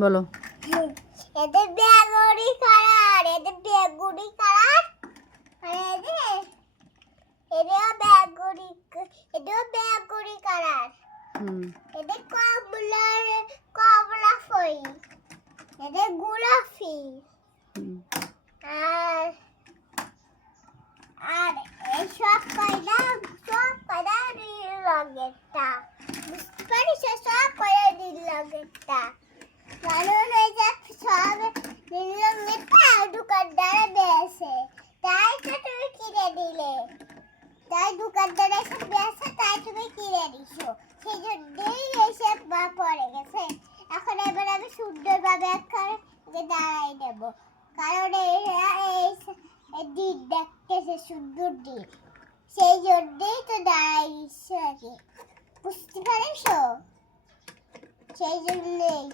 বলো। এদের বেগুনি কালার, এদের বেগুনি কালার, আর এদের বেগুনি, এদের বেগুনি কালার, এদের কমলা ফই, এদের গোলাপি, আর আর এই সব কয়টা নীল রঙেরটা, বুঝতে পারিস? সব কয়টা নীল রঙেরটা, কারণ ওই যে সব নীল রঙেরটা দোকানদারে বেছে, তাই তো তুমি কিনে দিলে, তাই দোকানদারে এসে বেছে, তাই তুমি কিনে দিছো, সেই জন্যই এইসব পড়ে গেছে। এখন এবার আমি সুন্দরভাবে দাঁড়াই নেবো, কারণ এই দিন দেখতেছে সুন্দর দিন, সেই জন্যই তো দাঁড়াই নিচ্ছি, বুঝতে পারিস? সেই জন্যই